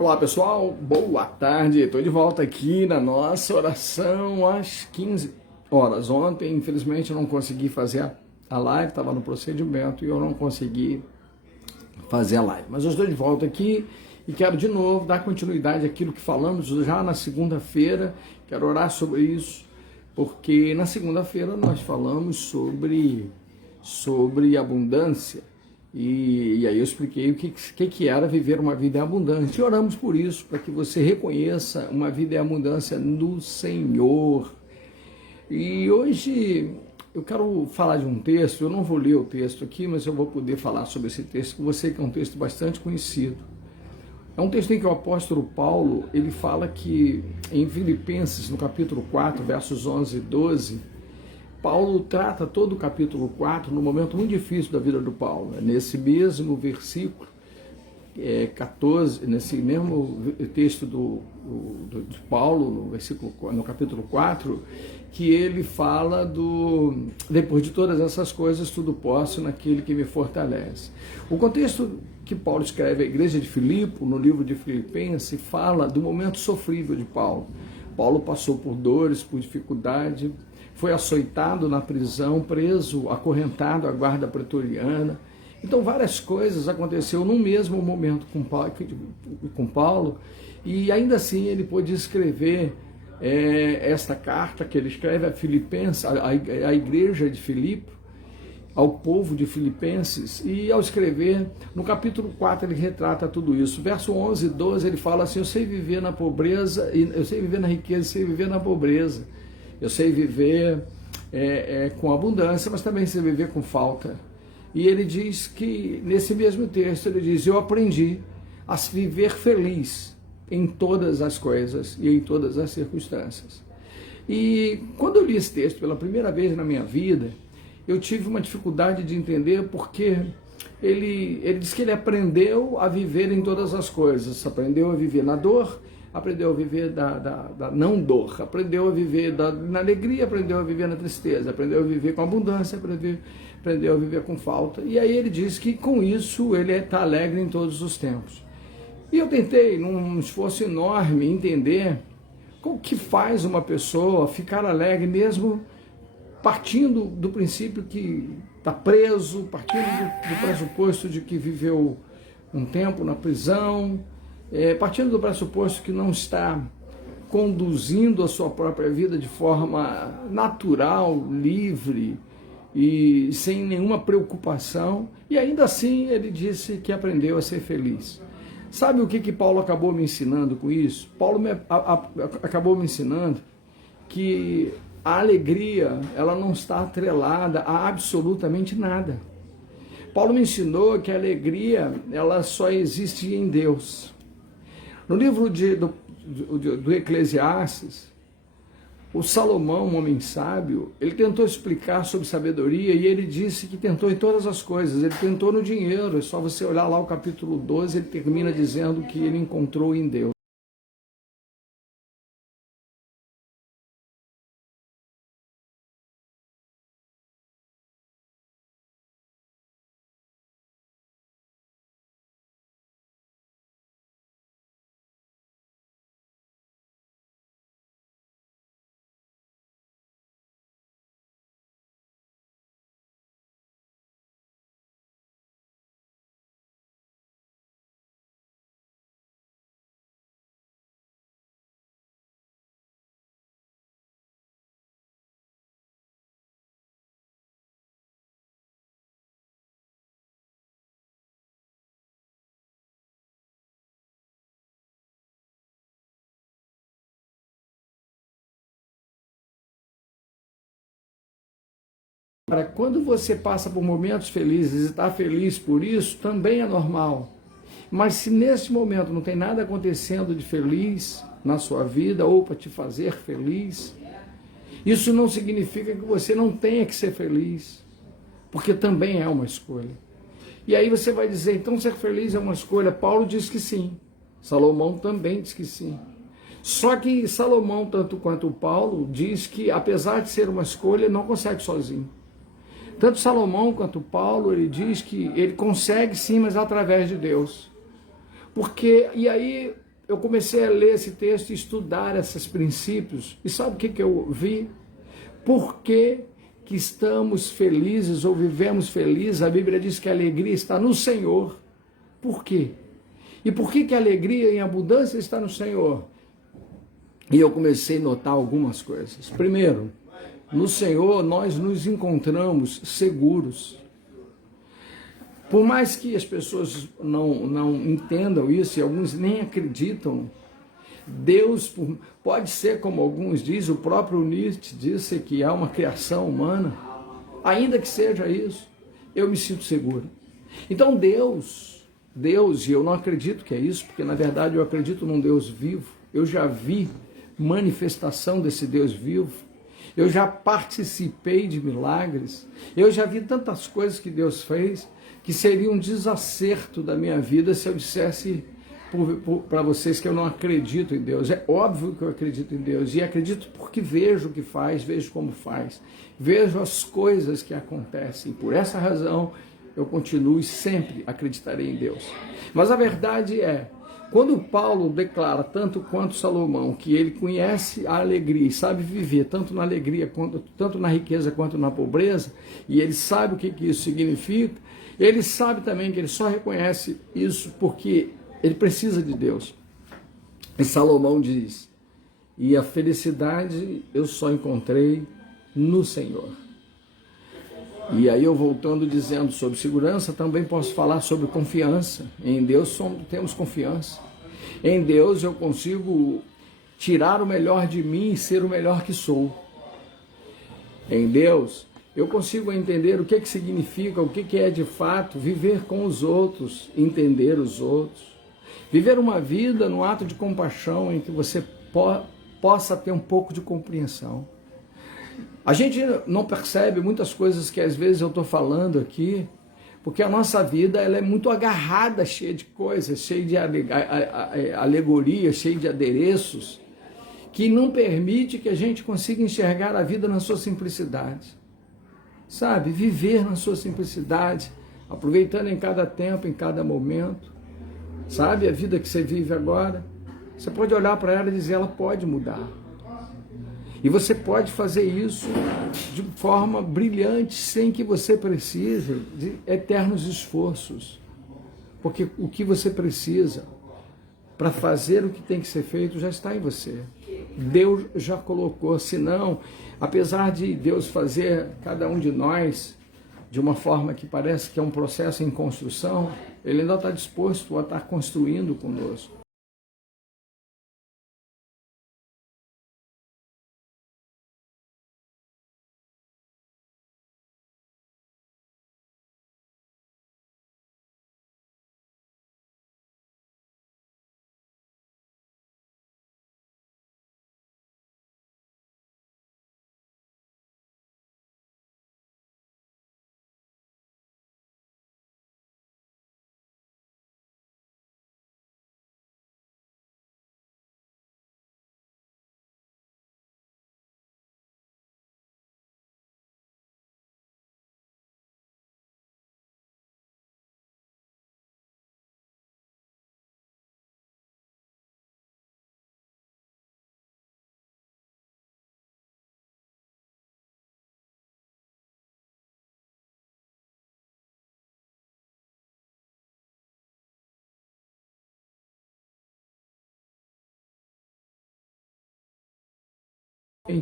Olá pessoal, boa tarde, estou de volta aqui na nossa oração às 15 horas. Ontem, infelizmente, eu não consegui fazer a live, estava no procedimento e eu não consegui fazer a live. Mas eu estou de volta aqui e quero de novo dar continuidade àquilo que falamos já na segunda-feira. Quero orar sobre isso, porque na segunda-feira nós falamos sobre abundância. E aí eu expliquei o que era viver uma vida em abundância. E oramos por isso, para que você reconheça uma vida em abundância no Senhor. E hoje eu quero falar de um texto, eu não vou ler o texto aqui, mas eu vou poder falar sobre esse texto com você, que é um texto bastante conhecido. É um texto em que o apóstolo Paulo, ele fala que em Filipenses, no capítulo 4, versos 11 e 12, Paulo trata todo o capítulo 4 num momento muito difícil da vida do Paulo. Nesse mesmo versículo 14, nesse mesmo texto de Paulo, no capítulo 4, que ele fala depois de todas essas coisas, tudo posso naquele que me fortalece. O contexto que Paulo escreve à igreja de Filipe, no livro de Filipenses, fala do momento sofrível de Paulo. Paulo passou por dores, por dificuldade, foi açoitado na prisão, preso, acorrentado à guarda pretoriana. Então várias coisas aconteceram no mesmo momento com Paulo, e ainda assim ele pôde escrever esta carta que ele escreve a Filipenses, à igreja de Filipe, ao povo de Filipenses, e ao escrever, no capítulo 4 ele retrata tudo isso. Verso 11 e 12 ele fala assim: eu sei viver na pobreza, eu sei viver na riqueza, eu sei viver na pobreza. Eu sei viver com abundância, mas também sei viver com falta. E ele diz que, nesse mesmo texto, ele diz: eu aprendi a viver feliz em todas as coisas e em todas as circunstâncias. E quando eu li esse texto pela primeira vez na minha vida, eu tive uma dificuldade de entender, porque ele diz que ele aprendeu a viver em todas as coisas, aprendeu a viver na dor, aprendeu a viver da não dor, aprendeu a viver na alegria, aprendeu a viver na tristeza, aprendeu a viver com abundância, aprendeu a viver com falta. E aí ele diz que com isso ele está alegre em todos os tempos. E eu tentei, num esforço enorme, entender o que faz uma pessoa ficar alegre, mesmo partindo do princípio que está preso, partindo do pressuposto de que viveu um tempo na prisão, partindo do pressuposto que não está conduzindo a sua própria vida de forma natural, livre e sem nenhuma preocupação, e ainda assim ele disse que aprendeu a ser feliz. Sabe o que Paulo acabou me ensinando com isso? Paulo acabou me ensinando que a alegria, ela não está atrelada a absolutamente nada. Paulo me ensinou que a alegria, ela só existe em Deus. No livro do Eclesiastes, o Salomão, um homem sábio, ele tentou explicar sobre sabedoria, e ele disse que tentou em todas as coisas. Ele tentou no dinheiro, é só você olhar lá o capítulo 12, ele termina dizendo que ele encontrou em Deus. Quando você passa por momentos felizes e está feliz por isso, também é normal. Mas se nesse momento não tem nada acontecendo de feliz na sua vida ou para te fazer feliz, isso não significa que você não tenha que ser feliz, porque também é uma escolha. E aí você vai dizer, então ser feliz é uma escolha? Paulo diz que sim, Salomão também diz que sim. Só que Salomão, tanto quanto Paulo, diz que apesar de ser uma escolha, ele não consegue sozinho. Tanto Salomão quanto Paulo, ele diz que ele consegue sim, mas através de Deus. E aí eu comecei a ler esse texto e estudar esses princípios. E sabe o que eu vi? Por que estamos felizes ou vivemos felizes? A Bíblia diz que a alegria está no Senhor. Por quê? E por que a alegria em abundância está no Senhor? E eu comecei a notar algumas coisas. Primeiro, no Senhor nós nos encontramos seguros. Por mais que as pessoas não entendam isso, e alguns nem acreditam, Deus, pode ser como alguns dizem, o próprio Nietzsche disse que há uma criação humana, ainda que seja isso, eu me sinto seguro. Então Deus, e eu não acredito que é isso, porque na verdade eu acredito num Deus vivo, eu já vi manifestação desse Deus vivo, eu já participei de milagres, eu já vi tantas coisas que Deus fez, que seria um desacerto da minha vida se eu dissesse para vocês que eu não acredito em Deus. É óbvio que eu acredito em Deus, e acredito porque vejo o que faz, vejo como faz, vejo as coisas que acontecem. Por essa razão, eu continuo e sempre acreditarei em Deus. Mas a verdade é, quando Paulo declara, tanto quanto Salomão, que ele conhece a alegria e sabe viver tanto na alegria, tanto na riqueza quanto na pobreza, e ele sabe o que isso significa, ele sabe também que ele só reconhece isso porque ele precisa de Deus. E Salomão diz, e a felicidade eu só encontrei no Senhor. E aí eu voltando dizendo sobre segurança, também posso falar sobre confiança. Em Deus temos confiança. Em Deus eu consigo tirar o melhor de mim e ser o melhor que sou. Em Deus eu consigo entender o que significa, o que é de fato viver com os outros, entender os outros. Viver uma vida no ato de compaixão em que você possa ter um pouco de compreensão. A gente não percebe muitas coisas que às vezes eu estou falando aqui, porque a nossa vida ela é muito agarrada, cheia de coisas, cheia de alegorias, cheia de adereços, que não permite que a gente consiga enxergar a vida na sua simplicidade. Sabe? Viver na sua simplicidade, aproveitando em cada tempo, em cada momento. Sabe? A vida que você vive agora, você pode olhar para ela e dizer, ela pode mudar. E você pode fazer isso de forma brilhante, sem que você precise de eternos esforços. Porque o que você precisa para fazer o que tem que ser feito já está em você. Deus já colocou, senão, apesar de Deus fazer cada um de nós de uma forma que parece que é um processo em construção, Ele ainda está disposto a estar construindo conosco.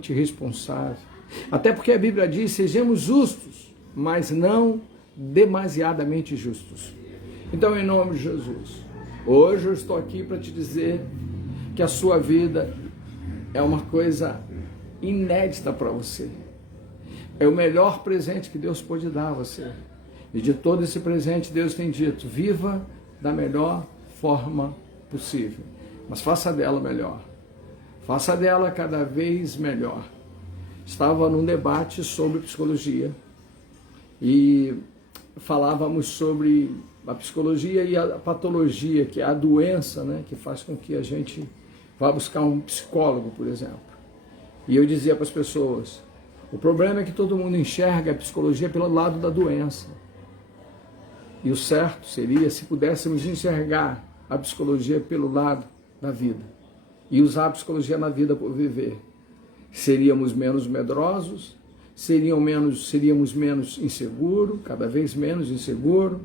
Responsável. Até porque a Bíblia diz, sejamos justos, mas não demasiadamente justos. Então, em nome de Jesus, hoje eu estou aqui para te dizer que a sua vida é uma coisa inédita para você. É o melhor presente que Deus pode dar a você. E de todo esse presente, Deus tem dito, viva da melhor forma possível, mas faça dela melhor. Faça dela cada vez melhor. Estava num debate sobre psicologia e falávamos sobre a psicologia e a patologia, que é a doença, né, que faz com que a gente vá buscar um psicólogo, por exemplo. E eu dizia para as pessoas, o problema é que todo mundo enxerga a psicologia pelo lado da doença. E o certo seria se pudéssemos enxergar a psicologia pelo lado na vida e usar a psicologia na vida por viver, seríamos menos medrosos, seríamos menos inseguros, cada vez menos inseguros,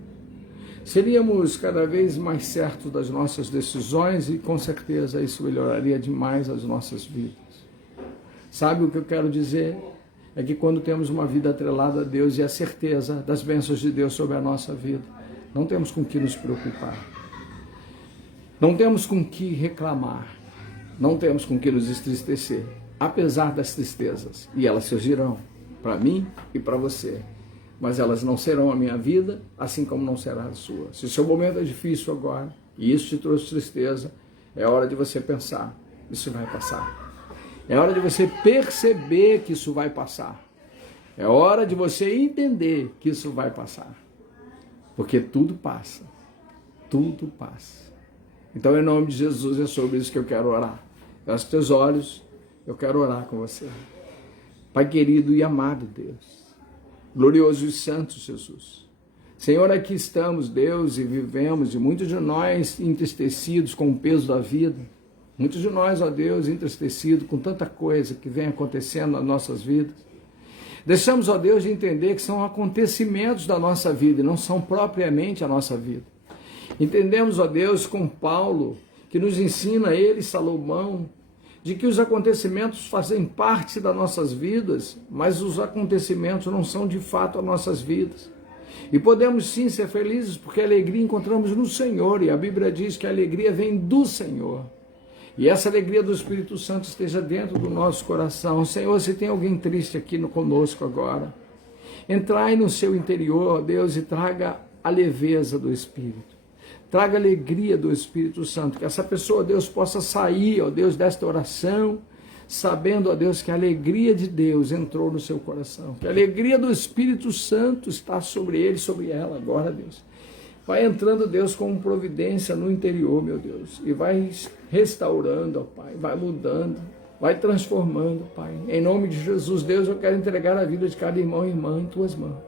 seríamos cada vez mais certos das nossas decisões e com certeza isso melhoraria demais as nossas vidas. Sabe o que eu quero dizer? É que quando temos uma vida atrelada a Deus e a certeza das bênçãos de Deus sobre a nossa vida, não temos com que nos preocupar, não temos com que reclamar, não temos com que nos entristecer, apesar das tristezas, e elas surgirão para mim e para você, mas elas não serão a minha vida, assim como não será a sua. Se o seu momento é difícil agora, e isso te trouxe tristeza, é hora de você pensar, isso vai passar. É hora de você perceber que isso vai passar. É hora de você entender que isso vai passar. Porque tudo passa. Tudo passa. Então, em nome de Jesus, é sobre isso que eu quero orar. Feche teus olhos, eu quero orar com você. Pai querido e amado Deus, glorioso e santo Jesus, Senhor, aqui estamos, Deus, e vivemos, e muitos de nós entristecidos com o peso da vida, muitos de nós, ó Deus, entristecidos com tanta coisa que vem acontecendo nas nossas vidas. Deixamos, ó Deus, de entender que são acontecimentos da nossa vida e não são propriamente a nossa vida. Entendemos, ó Deus, com Paulo, que nos ensina ele, Salomão, de que os acontecimentos fazem parte das nossas vidas, mas os acontecimentos não são de fato as nossas vidas. E podemos sim ser felizes porque a alegria encontramos no Senhor, e a Bíblia diz que a alegria vem do Senhor. E essa alegria do Espírito Santo esteja dentro do nosso coração. Senhor, se tem alguém triste aqui conosco agora, entrai no seu interior, ó Deus, e traga a leveza do Espírito. Traga a alegria do Espírito Santo, que essa pessoa, ó Deus, possa sair, ó Deus, desta oração, sabendo, ó Deus, que a alegria de Deus entrou no seu coração, que a alegria do Espírito Santo está sobre ele, sobre ela agora, Deus. Vai entrando, Deus, com providência no interior, meu Deus, e vai restaurando, ó Pai, vai mudando, vai transformando, Pai. Em nome de Jesus, Deus, eu quero entregar a vida de cada irmão e irmã em Tuas mãos.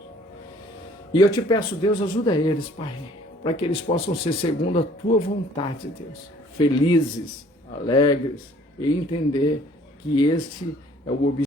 E eu te peço, Deus, ajuda eles, Pai, para que eles possam ser segundo a Tua vontade, Deus, felizes, alegres, e entender que este é o objetivo